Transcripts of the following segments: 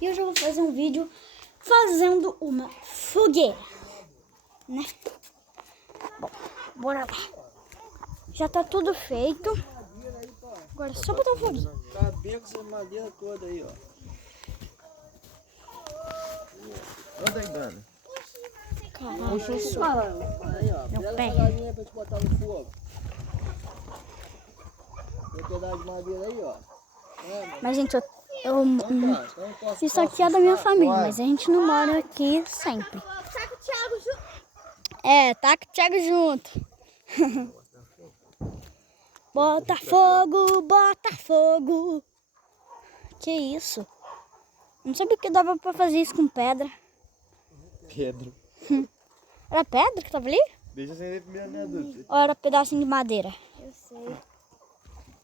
E hoje eu vou fazer um vídeo fazendo uma fogueira, né? Bom, bora lá. Já tá tudo feito. Agora é só botar o foguinho. Tá bem com essa madeira toda aí, ó. Anda aí, Dana. Puxa o caramba. Aí, ó. Meu Pega pé. essa galinha pra te botar no fogo. Tem um pedaço de madeira aí, ó. Mas, gente, Então, isso aqui é da minha família, mas a gente não mora aqui sempre. Tá com o Thiago junto. É, tá com o Thiago junto. Bota fogo, bota fogo. Que isso? Não sabia que dava pra fazer isso com pedra. Pedro. Era pedra que tava ali? Deixa eu acender primeiro, né, adulto? Ou era pedacinho de madeira? Eu sei.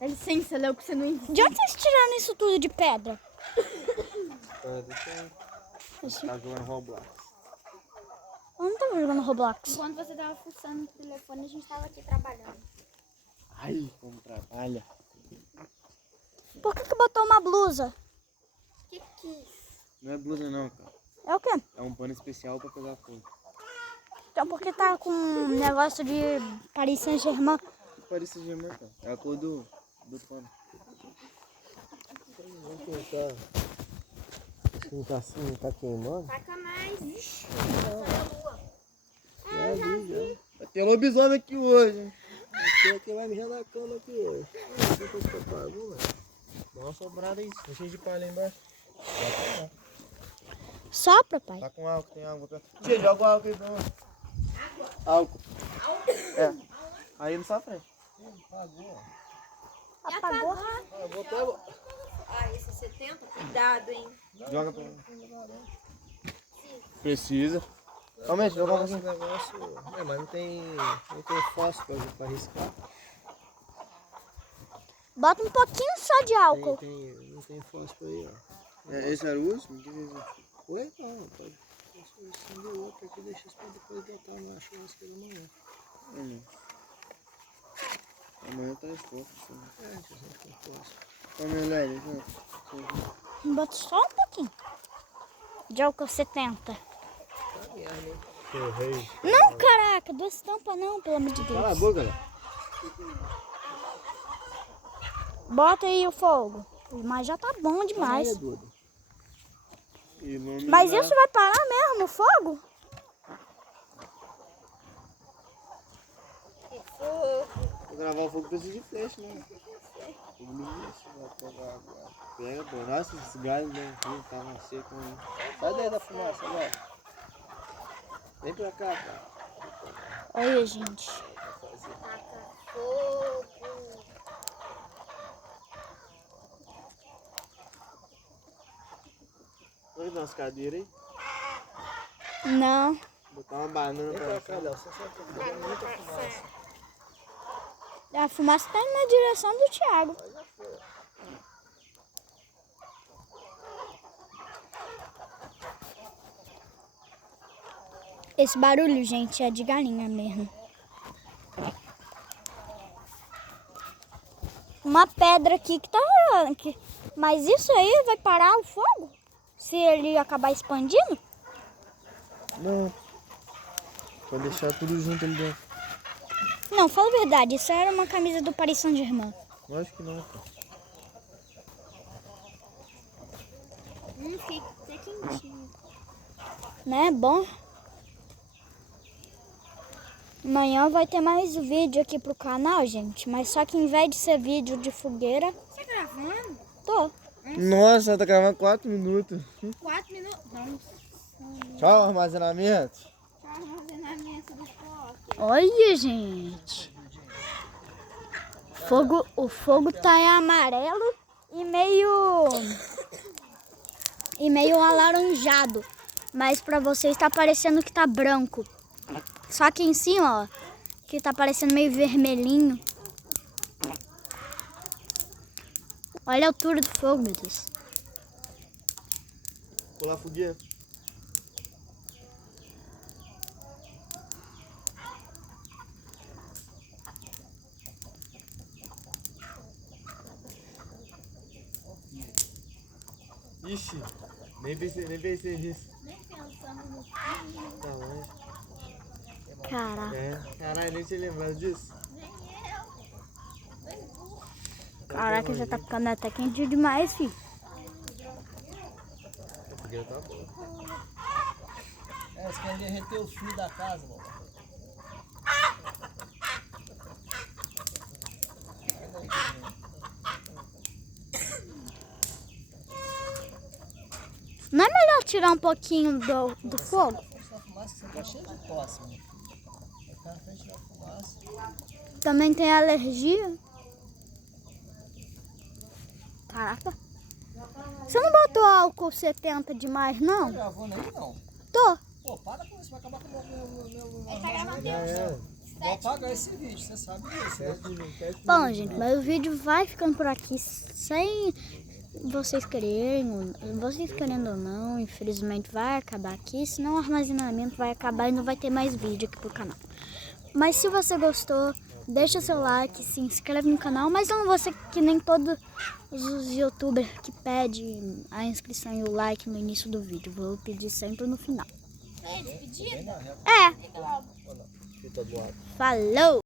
Dá licença, Léo, que você não entende. De onde vocês tiraram isso tudo de pedra? Deixa eu... Tá jogando Roblox. Eu não tava jogando Roblox. Enquanto você tava fuçando no telefone, a gente tava aqui trabalhando. Ai, como trabalha. Por que botou uma blusa? Que isso? Não é blusa não, cara. É o quê? É um pano especial pra pegar fogo. Então porque tá com um negócio de Paris Saint-Germain. Que parece de irmã, cara. É a cor do pano. Vamos tentar. Não tá queimando? Taca mais. Ixi. Vai ter lobisomem aqui hoje, hein? Aqui vai mijar na cama aqui hoje. Dá uma sobrada aí. Tá cheio de palha aí embaixo. Sopra, pai. Tá com álcool, tem água. Tia, joga o álcool aí pra onde? Álcool. É. Aí na sua frente. Apagou. Ah, esse 70? Cuidado, hein? Joga pra mim. Precisa. Realmente, joga um negócio. É, mas não tem fósforo pra riscar. Bota um pouquinho só de álcool. Não tem fósforo aí, ó. Esse era o último? Que vezes? Oi? Não, pode. Acender outro aqui, deixa isso pra depois botar na churrasqueira amanhã. Amanhã tá exposto. É, deixa eu ver com fósforo. Come leve, Bota só um pouquinho. De álcool 70. Não, caraca, 2 tampas não, pelo amor de Cala a Deus. boca, galera. Bota aí o fogo. Mas já tá bom demais. Mas isso vai parar mesmo, o fogo? Pra gravar o fogo precisa de flecha, né? Pega, pô. Nossa, esse galho não tá na seca. Sai daí da fumaça, vai. Vem pra cá, cara. Olha, gente. Taca fogo. Vamos dar umas cadeiras aí? Não. Botar uma banana pra cá. Léo, você sabe que é muita fumaça. A fumaça tá indo na direção do Thiago. Esse barulho, gente, é de galinha mesmo. Uma pedra aqui que tá... Mas isso aí vai parar o fogo? Se ele acabar expandindo? Não. Pode deixar tudo junto ali dentro. Não, fala a verdade. Isso era uma camisa do Paris Saint-Germain. Lógico que não, cara. Fica até quentinho. Né? Bom. Amanhã vai ter mais vídeo aqui pro canal, gente. Mas só que em vez de ser vídeo de fogueira... Você tá gravando? Tô. Nossa, tá gravando 4 minutos. 4 minutos. Vamos. Tchau, armazenamento. Tchau, armazenamento do foco. Olha, gente. O fogo tá em amarelo e meio alaranjado. Mas pra vocês tá parecendo que tá branco. Só que em cima, ó, que tá parecendo meio vermelhinho. Olha a altura do fogo, meu Deus. Pular fogueira. Ixi, Nem pensei nisso. Nem pensando no Tamanho. Caraca. Caralho, nem tinha lembrado disso. Nem eu. Nem burro. Caraca, já tá ficando até quente demais, filho. A fogueira tá boa. Você quer derreter o fio da casa, mano. Não é melhor tirar um pouquinho do fogo? A fumaça, você tá cheio de tosse, mano. Vai ficar na frente da fumaça. Também tem alergia. Caraca. Você não botou álcool 70 demais, Não não? gravou nem não. Tô. Pô, para com isso, vai acabar com o meu Já era. Vou apagar esse vídeo, você sabe disso, né? Bom, gente, mas o vídeo vai ficando por aqui sem vocês quererem, vocês querendo ou não, infelizmente vai acabar aqui, senão o armazenamento vai acabar e não vai ter mais vídeo aqui pro canal. Mas se você gostou, deixa seu like, se inscreve no canal, mas eu não vou ser que nem todos os youtubers que pedem a inscrição e o like no início do vídeo, vou pedir sempre no final. Foi despedida? É, Fita do lado. falou!